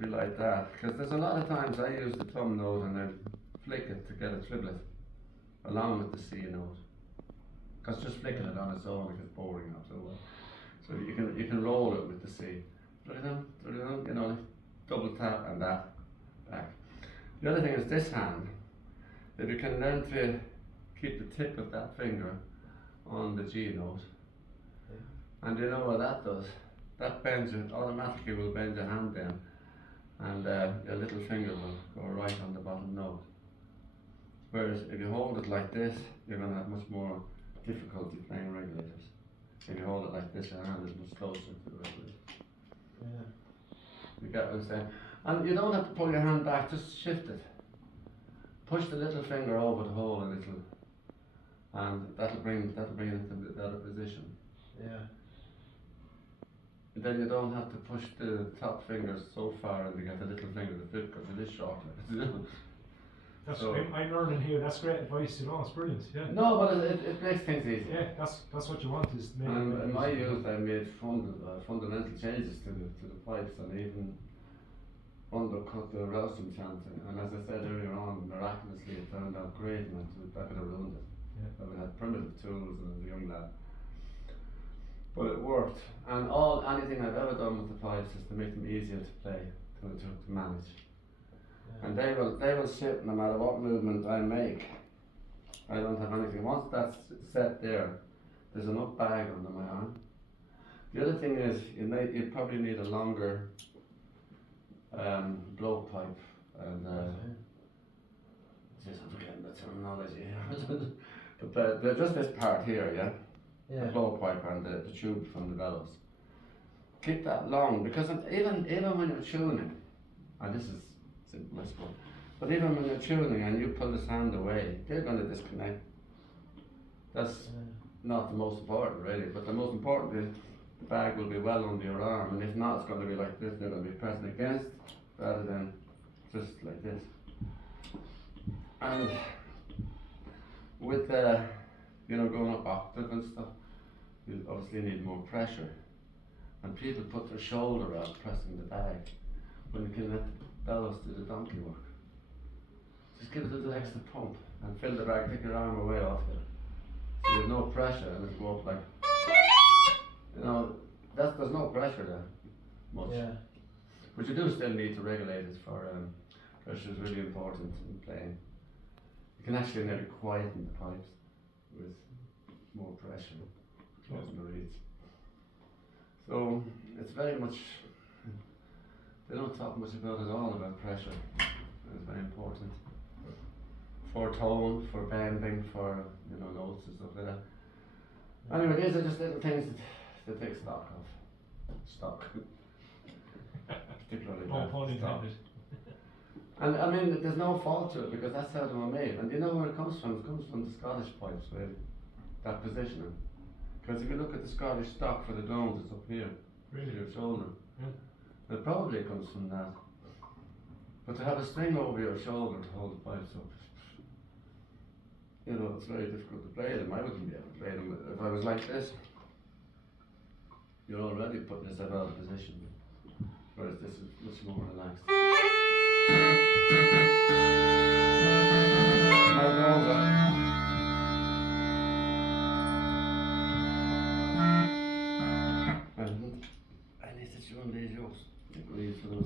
be like that, because there's a lot of times I use the thumb note and then flick it to get a triplet along with the C note. Because just flicking it on its own it gets boring after a while. So you can roll it with the C. You know, double tap and that back. The other thing is this hand. If you can learn to keep the tip of that finger on the G note, and you know what that does? That bends it, automatically will bend your hand down, and your little finger will go right on the bottom note. Whereas if you hold it like this, you're going to have much more difficulty playing regulators. If you hold it like this, your hand is much closer to the regulator. You get what I'm saying? And you don't have to pull your hand back, just shift it. Push the little finger over the hole a little, and that'll bring it into the other position. Then you don't have to push the top finger so far and to get the little finger to fit, because it is short. That's I'm learning here. That's great advice. You know, it's brilliant. Yeah. No, but it makes things easy. Yeah, that's what you want is. And in my youth, I made fundamental changes to the pipes, and even undercut the Rousing chanting. And as I said earlier on, miraculously it turned out great, and I could have ruined it. But we had primitive tools and I was a young lad. But it worked, and anything I've ever done with the pipes is to make them easier to play, to manage. And they will sit no matter what movement I make. I don't have anything. Once that's set there, there's enough bag under my arm. The other thing is you probably need a longer blowpipe, and just forgetting the terminology here. But just this part here, the blowpipe and the tube from the bellows. Keep that long, because even when you're tuning, and this is simple, I suppose, but even when you're tuning and you pull this hand away, they're going to disconnect. That's not the most important, really, but the most important is the bag will be well under your arm, and if not, it's going to be like this. They're going to be pressing against rather than just like this. And with going up octave and stuff, you obviously need more pressure, and people put their shoulder out pressing the bag when you can let the bellows do the donkey work. Just give it a little extra pump and fill the bag, take your arm away off it. So there's no pressure, and it'll go up like, there's no pressure there much. But you do still need to regulate it for pressure is really important in playing. You can actually nearly quieten the pipes with more pressure closing the reeds. So it's very much, they don't talk much about it all about pressure. It's very important for tone, for bending, for notes and stuff like that. Anyway, these are just little things that take stock of. Particularly stock. And I mean, there's no fault to it, because that's how they were made. And you know where it comes from? It comes from the Scottish pipes, really, that positioning. Because if you look at the Scottish stock for the domes, it's up here, to your shoulder. It probably comes from that. But to have a string over your shoulder to hold the pipes up, it's very difficult to play them. I wouldn't be able to play them if I was like this. You're already putting yourself out of position, whereas this is much more relaxed. I need to tune these yours. These for those.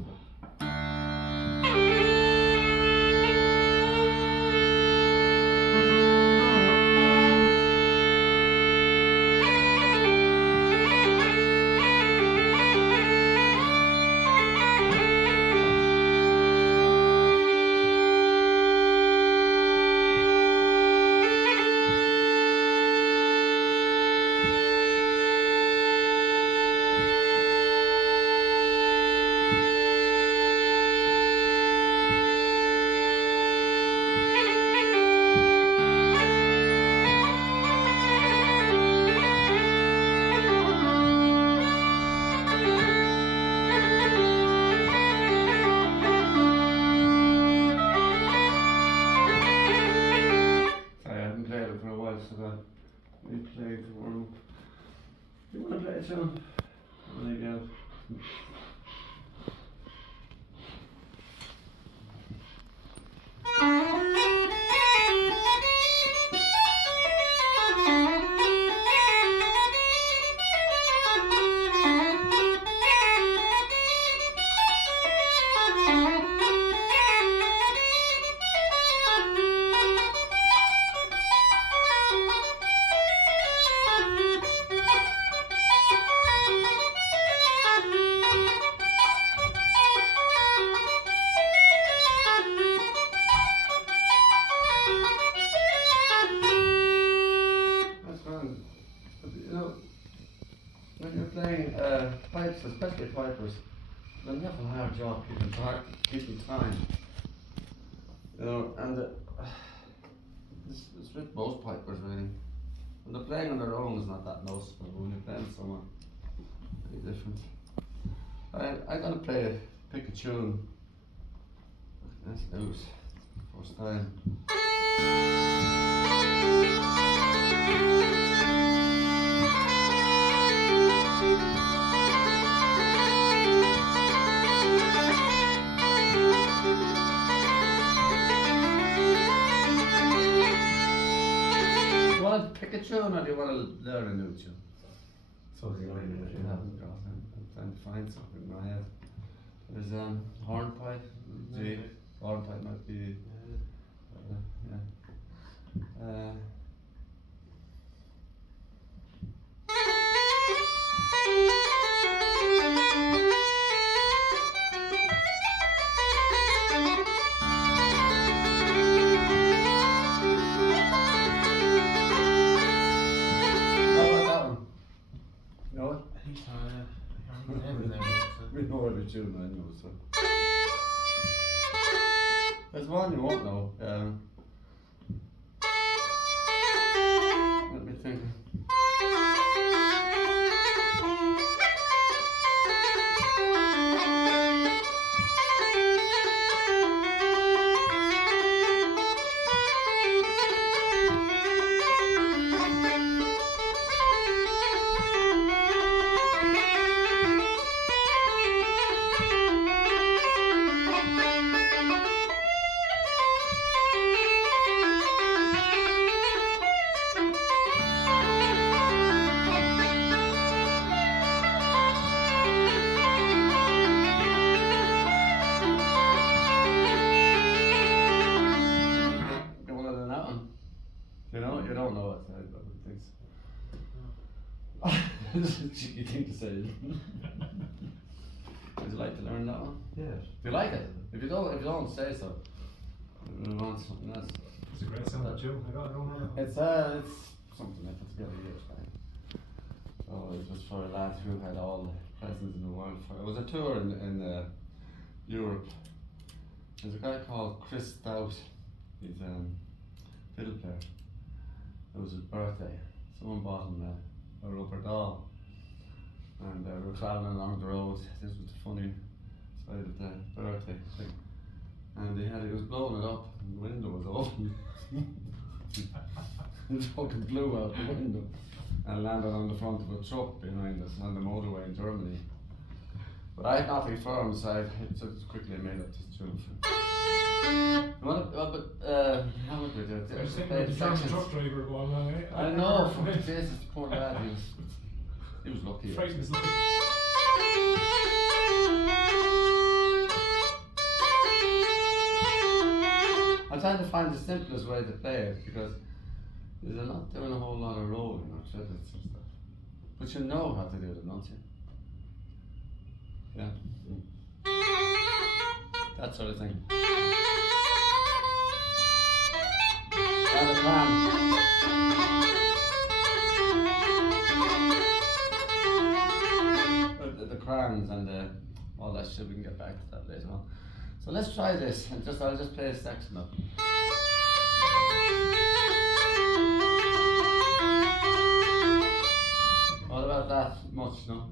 especially pipers, they have a hard job keeping time. You know, and it's with most pipers really. When they're playing on their own, it's not that noticeable. When you're playing with someone, very different. I'm gonna pick a tune. Let's do it. First time. Do you want to pick a tune or do you want to learn a new tune? So You haven't got it. I'm trying to find something in my head. There's hornpipe, G. Hornpipe might be. Yeah. How about that one? You know it? I think so, yeah. I can't remember everything. We know every tune, I know, so. There's one you won't know. Let me think. Get one of them that one. You know, you don't know it. I don't think so. It's a cheeky thing to say. Would you like to learn that one? Yeah. Do you like it? If you don't say so. We'll move on to something else. It's a great sound too. I don't know. It's something I put together years back. So it was for a lad who had all the presents in the world. It was a tour in Europe. There's a guy called Chris Stout. He's a fiddle player. It was his birthday. Someone bought him a rubber doll. And we were travelling along the road. This was the funny side of the birthday thing. And he was blowing it up, and the window was open. It fucking blew out the window and landed on the front of a truck behind us on the motorway in Germany. But I had nothing for him, so I just quickly made up this tune. How would we do it? I was thinking of the German truck driver going on, eh? I know, for Jesus, the poor lad, he was lucky. Frightened as lucky. I'm trying to find the simplest way to play it because they're not doing a whole lot of rolling or triplets and stuff. But you know how to do it, don't you? Yeah. That sort of thing. And the cram. The crayons and all that shit, we can get back to that later on. So let's try this, and I'll just play a section of it. What about that much, no?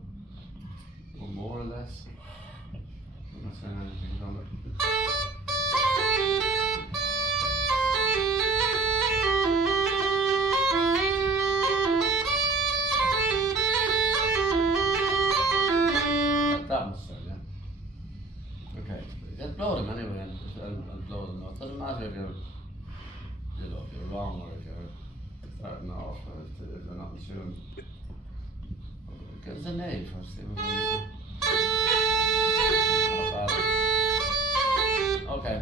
Or more or less? I'm not saying anything on it. That much, so, yeah. Okay. Just blow them anyway and blow them out. Doesn't matter if you're wrong or if you're starting off or if they're not in tune. Give us a name first, see what we want to do. Not bad. Okay.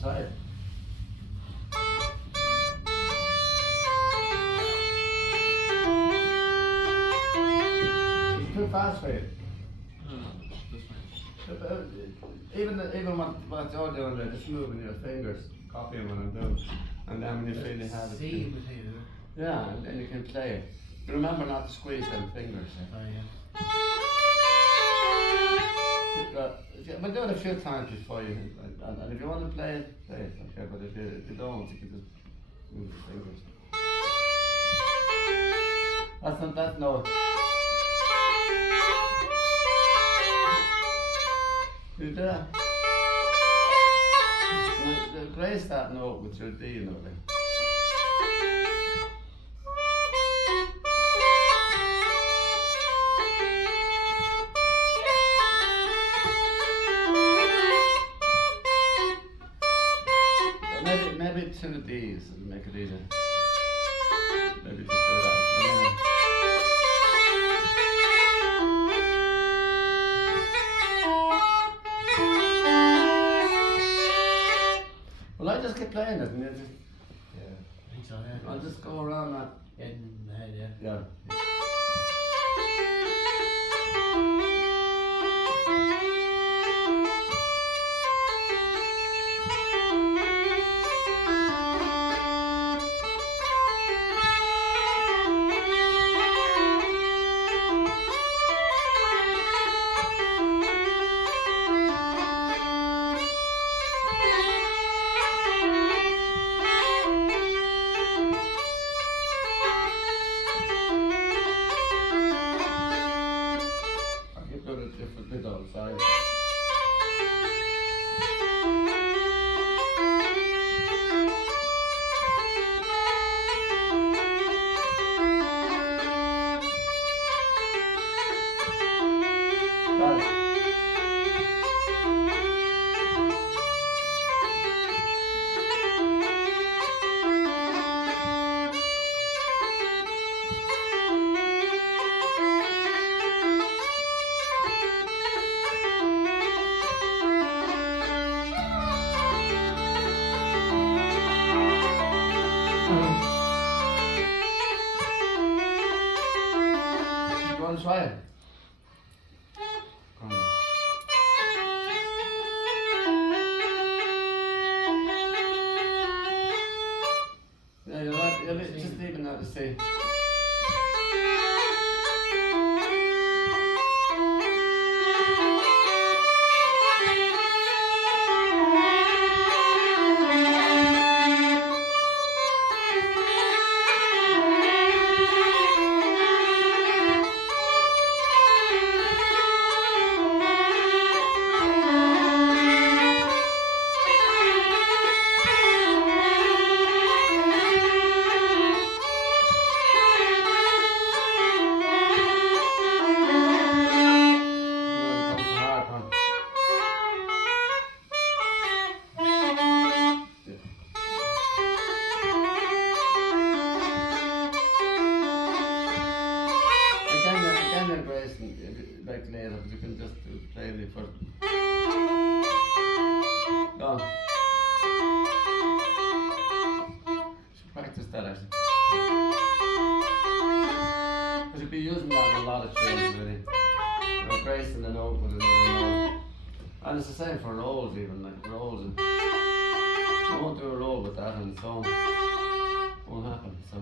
Try it. fast for you. That's fine. Even what you're doing there, just moving your fingers, copying what I'm doing. And then when you feel you have it. See you- with you. Yeah, and then you can play it. Remember not to squeeze them fingers. Oh yeah. But do it a few times before you, and if you want to play it, okay. But if you don't, you can just move the fingers. That's not that note. You do that. Grace that note with your D note. Like. Maybe 2 D's and make it easier. Maybe just do that for a minute. Well, I just keep playing it and you just, Yeah. I think so, yeah. I'll just go around that. In the head, yeah. Yeah. I'll keep doing it differently though, sorry. Got it. You want to try it? Come on. Yeah, you're just leaving that to see. Again, Grace, like later, but you can just play the first. Go on. Should practice that actually. Because you'll be using that in a lot of tunes really. You know, Grace and the note with another note. And it's the same for rolls even, like rolls. And you won't do a roll with that on its own. Won't happen, so.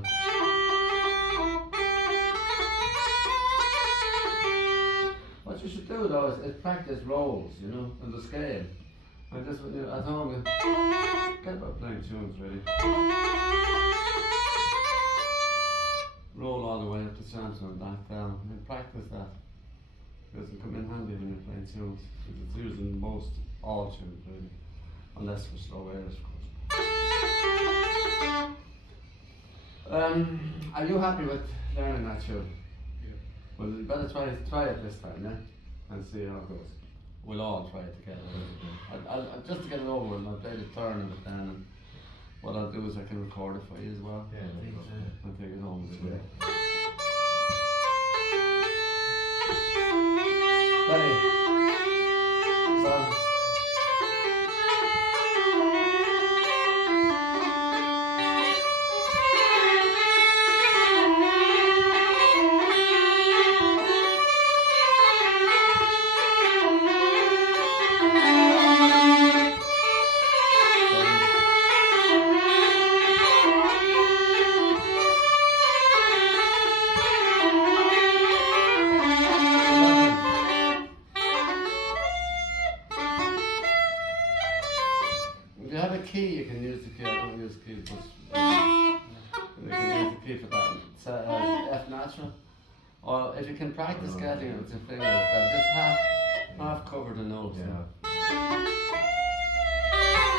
What you should do though is practice rolls, you know, on the scale. And just when you're at home, you get about playing tunes really. Roll all the way up the chanter and back down, and practice that. Because it come in handy when you're playing tunes. Because it's used in most all tunes really. Unless for slow airs, of course. Are you happy with learning that tune? Yeah. Well, you better try it this time, yeah? And see how it goes. We'll all try it together. I'll just to get it over with, I'll play the turn of it then. And what I'll do is I can record it for you as well. Yeah, I think so. I'll take it home with you. Ready? So. this key, but we can use the key for that. It's F natural. Or if you can practice getting it with your fingers, just half cover the notes. Yeah.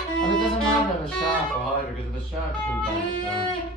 And it doesn't matter if it's sharp or high, because if it's sharp, you can bend it down.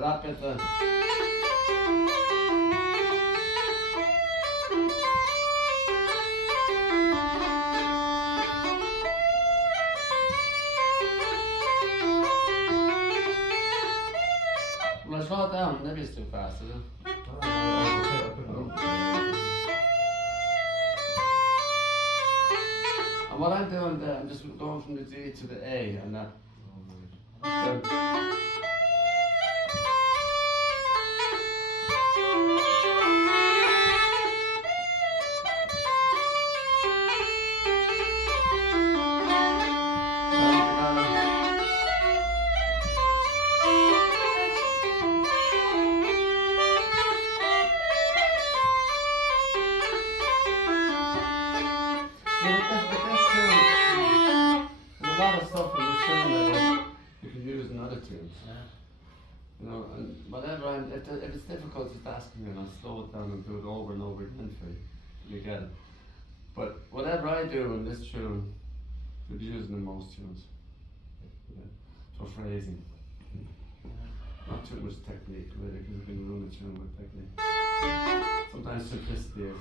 That bit then. Will I slow it down? Maybe it's too fast, is it? And what I'm doing there, I'm just going from the G to the A and that. So, you know, and whatever if it's difficult, just ask me and I'll slow it down and do it over and over again for you. You get it. But whatever I do in this tune, you'll be using in most tunes. Yeah. For phrasing. Not too much technique really, because you can ruin a tune with technique. Sometimes simplicity is.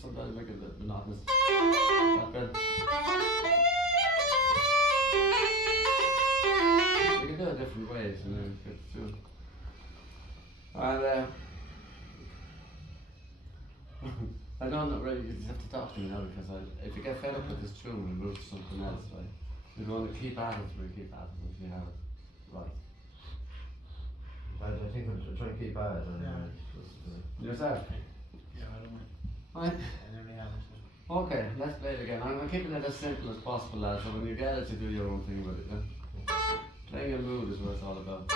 Sometimes make it a bit monotonous. That bit. You can do it different ways, you know, too. And I don't know really, you just have to talk to me now, because if you get fed up with this tune, we'll move to something else, right? We're going to keep at it, we'll keep at it if you have it right. I think I'm trying to keep at it. Yourself? Yeah, I don't mind. Right. I nearly have it. Okay, let's play it again. I'm keeping it as simple as possible, lads, so when you get it, you do your own thing with it. Yeah? Playing a mood is what it's all about.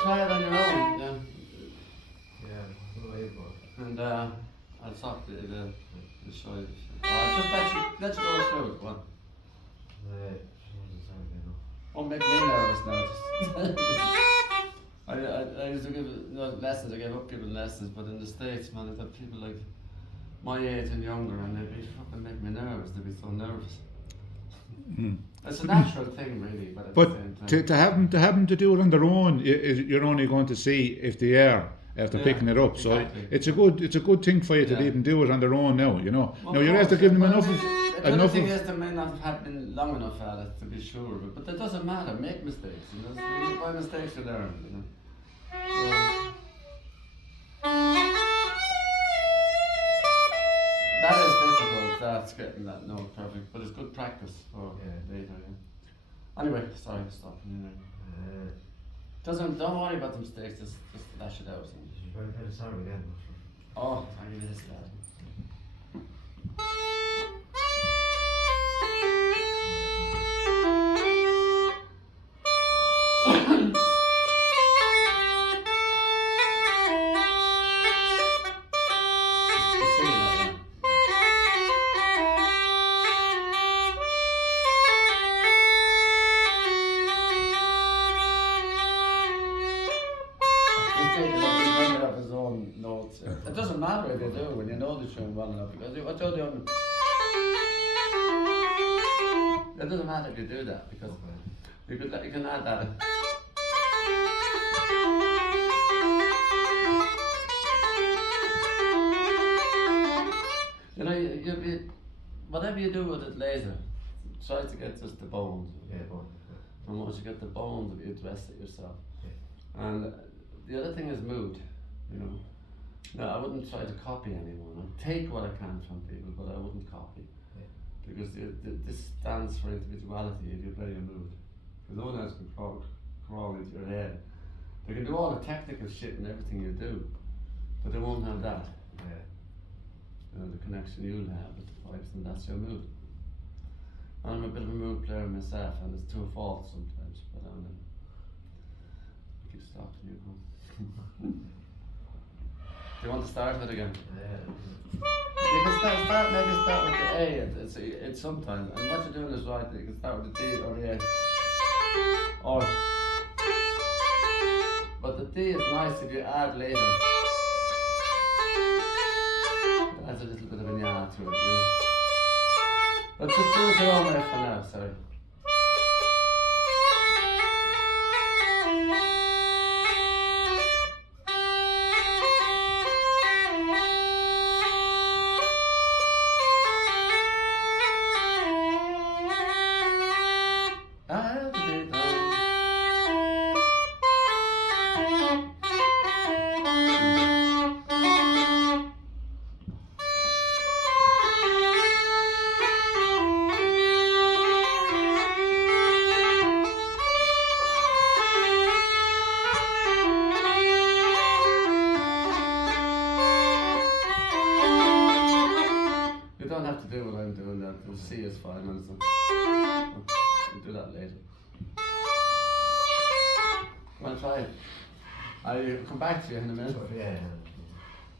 Try it on your own, yeah. Yeah, And I'll stop the show you. Just let you go through it. One. Won't make me nervous now. I used to give lessons. I gave up giving lessons, but in the States, man, I've got people like my age and younger, and they'd be fucking make me nervous. They'd be so nervous. It's a natural thing, really, but at the same time. To have them to do it on their own, you're only going to see if they are after picking it up. Exactly. So it's a good thing for you to even do it on their own now. You know. Well, now you're after giving them enough. The other thing is they may not have been long enough at it to be sure of it, but that doesn't matter. Make mistakes. You know, by mistakes you learn. You know. So, that is difficult. That's getting that note perfect, but it's good practice for later. Yeah. Anyway, sorry, stop. Don't worry about the mistakes. Just lash it out. Oh, thank you, this lad. It doesn't matter if you do when you know the tune well enough, because what you're doing, it doesn't matter if you do that, because you can add that. You know, whatever you do with it later, try to get just the bones. And once you get the bones, you address it yourself. And the other thing is mood, you know. No, I wouldn't try to copy anyone. I'd take what I can from people, but I wouldn't copy. Because this stands for individuality if you play a mood. Because no one else can crawl into your head. They can do all the technical shit and everything you do, but they won't have that. You know, the connection you'll have with the pipes, and that's your mood. And I'm a bit of a mood player myself, and it's to a fault sometimes, but I keep stopping you. Do you want to start with it again? You can maybe start with the A. It's sometimes, and what you're doing is right. You can start with the D or the A. Or, but the D is nice if you add later. It adds a little bit of a yard to it. You know? But just do it your own way for now. Sorry. do what I'm doing, that the C is 5 minutes. We'll do that later. Well, try it. I'll come back to you in a minute. Yeah.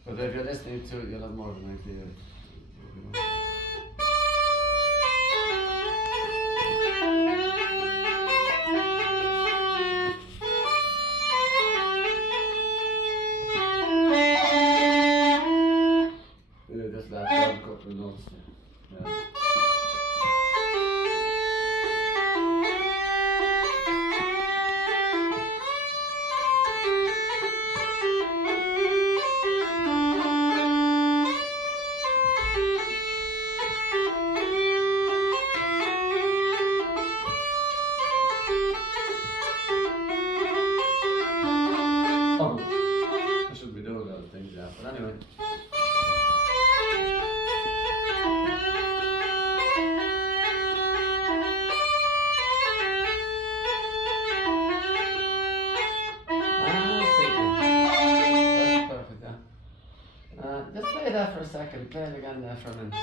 But if you're listening to it, you'll have more of an idea. Just that a couple of notes. Yeah. Oh, I should be doing other things, yeah. But anyway. That's perfect, yeah. Just play that for a second. Play it again there for a minute.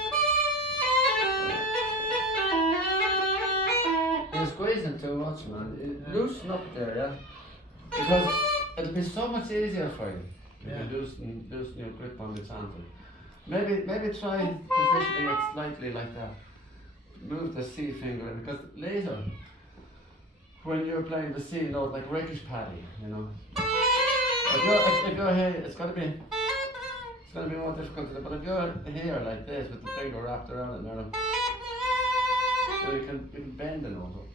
You're squeezing too much, man. Loosen up there, yeah. Because it'll be so much easier for you if you loosen your grip on the chanter. Maybe try positioning it slightly like that. Move the C finger in, because later, when you're playing the C note like British Paddy, you know, if you're here, it's gonna be more difficult to do. But if you're here like this with the finger wrapped around it now, so you can bend the note up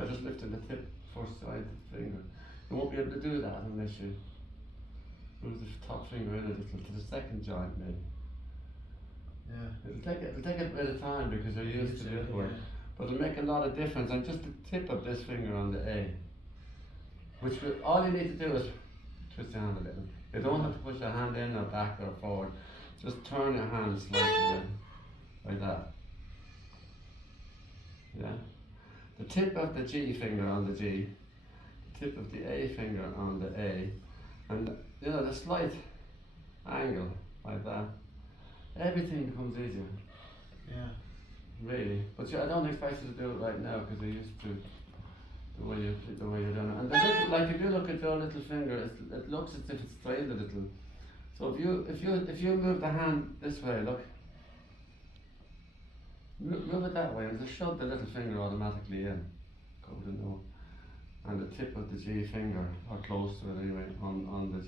by just lifting the tip first side of the finger. You won't be able to do that unless you move the top finger in a little to the second joint, maybe. Yeah. It'll take a bit of time because you're used to the other way, but it'll make a lot of difference. And just the tip of this finger on the A, all you need to do is twist your hand a little. You don't have to push your hand in or back or forward. Just turn your hand slightly in, like that. Yeah. The tip of the G finger on the G, the tip of the A finger on the A, and the slight angle like that. Everything becomes easier. Yeah. Really. But I don't expect you to do it right now because you're used to the way you're doing it. And if you look at your little finger, it looks as if it's trailed a little. So if you move the hand this way, look. Move it that way and just shove the little finger automatically in. Go to the note. And the tip of the G finger, or close to it anyway, on the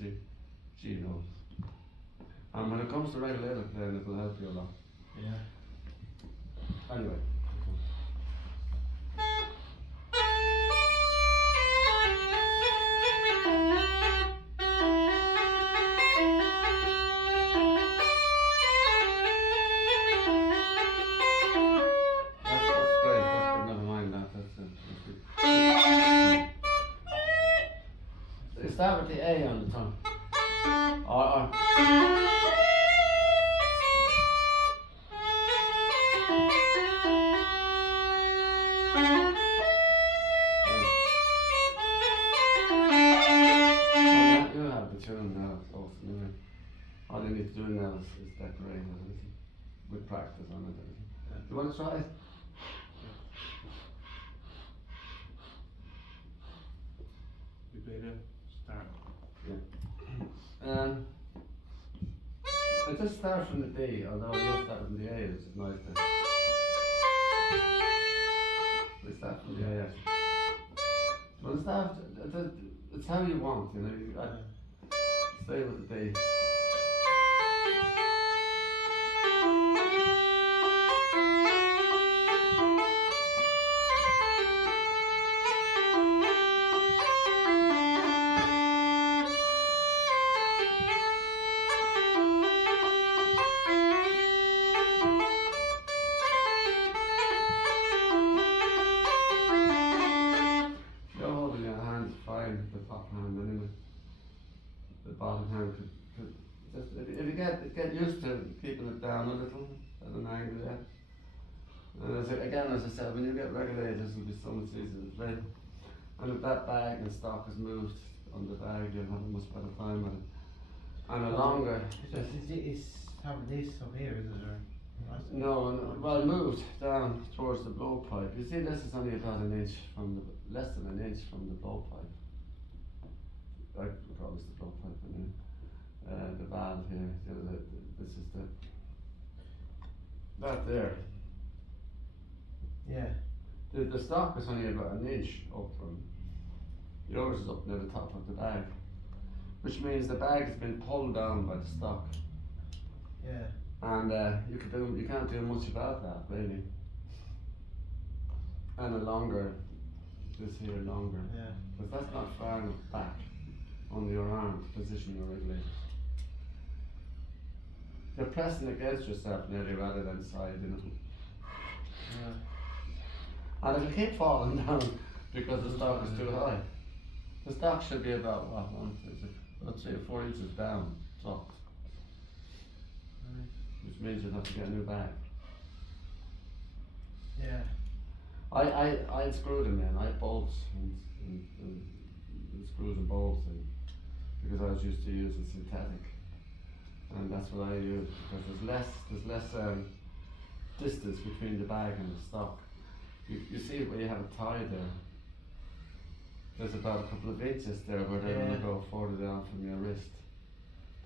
G note. And when it comes to right later playing, it will help you a lot. Yeah. Anyway. That's great. That's good. Never mind that. That's good. You start with the A on the tongue. Or you have the tune now, folks. Anyway. All you need to do now is decorate it with practice on it. Do you want to try it? We better start. Yeah. I just start from the D, although you'll start from the A, which is nice. We start from the A. Actually. Well, it's how you want, you know. Stay with the D. You're holding your hands fine, the top hand anyway. The bottom hand could just if you get used to keeping it down a little at an angle, yeah. And as I said, when you get regulated, this will be so much easier to play. And if that bag and stock is moved on the bag, you'll have a much better time with it. And a longer. It's having this up here, is it? Or? No, well, moved down towards the blowpipe. You see, this is only about an inch from the, less than an inch from the blowpipe. I would call this the blowpipe, anyway. The valve here, this is that there. Yeah. The stock is only about an inch up from, yours is up near the top of the bag, which means the bag has been pulled down by the stock. Yeah. And you can't do much about that, really. And a longer, this here longer, Yeah. because that's not far enough back on your arm to position your regulator. You're pressing against yourself nearly rather than side, you know. Yeah. And it'll keep falling down because the stock is too high. The stock should be about what, about 3 or 4 inches down, dropped. Right. Which means you'll have to get a new bag. Yeah. I screwed them in. I had bolts and screws and bolts, and because I was used to using synthetic, and that's what I use because there's less distance between the bag and the stock. You see where you have a tie there. There's about a couple of inches there where they're going to go further down from your wrist.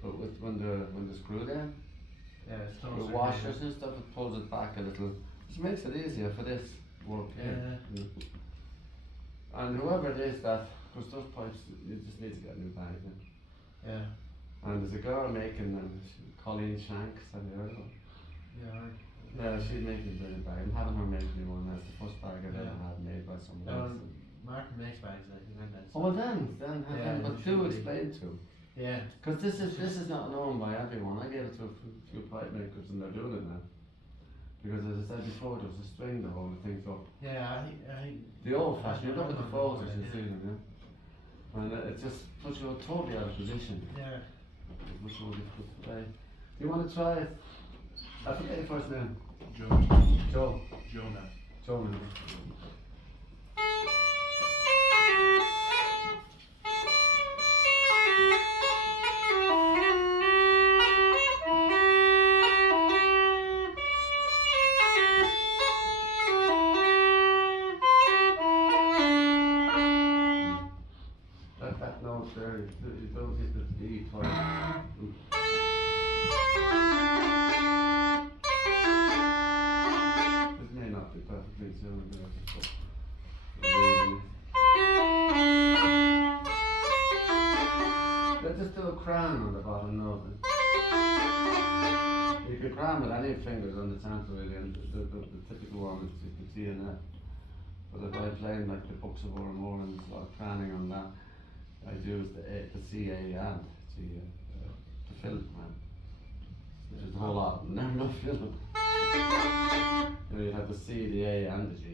But when the screwed in, Yeah, it's with closer. washers and stuff, it pulls it back a little. Which makes it easier for this work here. Yeah. And whoever it is that, because those pipes, you just need to get a new bag in. Yeah. And there's a girl making them, Colleen Shanks, have you heard of her? Yeah. Right. Yeah, she's making a brilliant bag. I'm having her make me one. That's the first bag I've ever Yeah. had made by someone else. Martin makes bags like that. Oh, well then Yeah, but it do should be. explain to. Yeah. Because this is not known by everyone. I gave it to a few pipe makers and they're doing it now. Because as I said before, there's a string to hold the things up. Yeah. The old fashioned, you look at the photos, you Yeah. see them, yeah? And it just puts you totally out of position. Yeah. It's much more difficult to play. Do you want to try it? I forget your first name. Joe. Jonah. Joe. That note there, you don't hit the E twice. This may not be perfectly tuned there. Let's just do a cram on the bottom note. You can cram with any fingers on the temple really, and the typical one is the T and F. But if I play like the books of ornamentation or cramming on that, I use the C, A and G to fill it, man. Which is a whole lot, and there's no filling. You know, you have the C, the A and the G.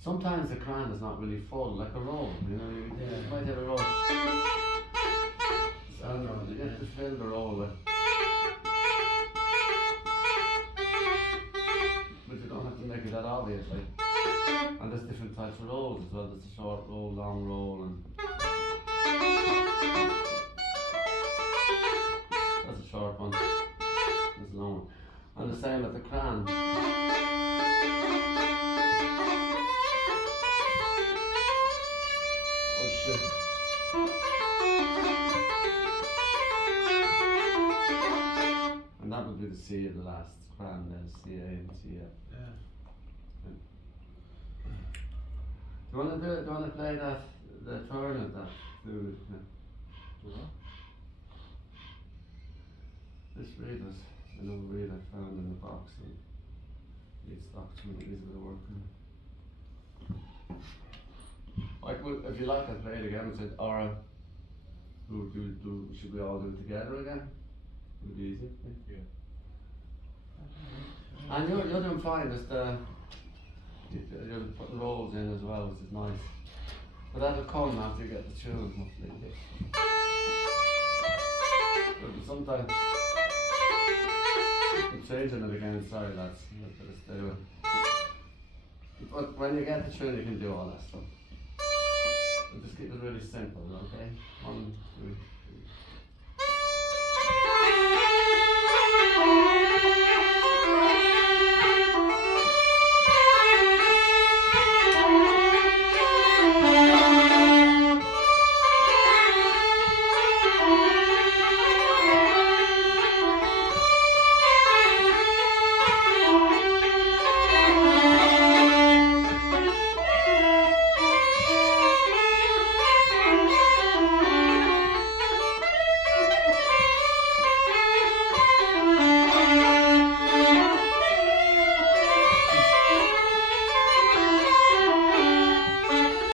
Sometimes the crown is not really full, like a roll, you know, you might have a roll. And you have to fill the roll with. But you don't have to make it that obvious, like. And there's different types of rolls as well. There's a short roll, long roll, and that's a short one. There's a long one. And the same with the crown. And that would be the C of the last crown then, C A and C F. Yeah. Do you want to do it? Do you want to play that, the turn of that? This reed was an old reed I found in the box and it's stock to me, easy to work on. If you like, I'll play it again. Said, or should we all do it together again? Would it be easy? Yeah. And you're doing fine. Just you're putting rolls in as well, which is nice. But that'll come after you get the tune, hopefully. But sometimes I'm changing it again. Sorry, lads. I've got to stay with. But when you get the tune, you can do all that stuff. But just keep it really simple, okay? 1, 2.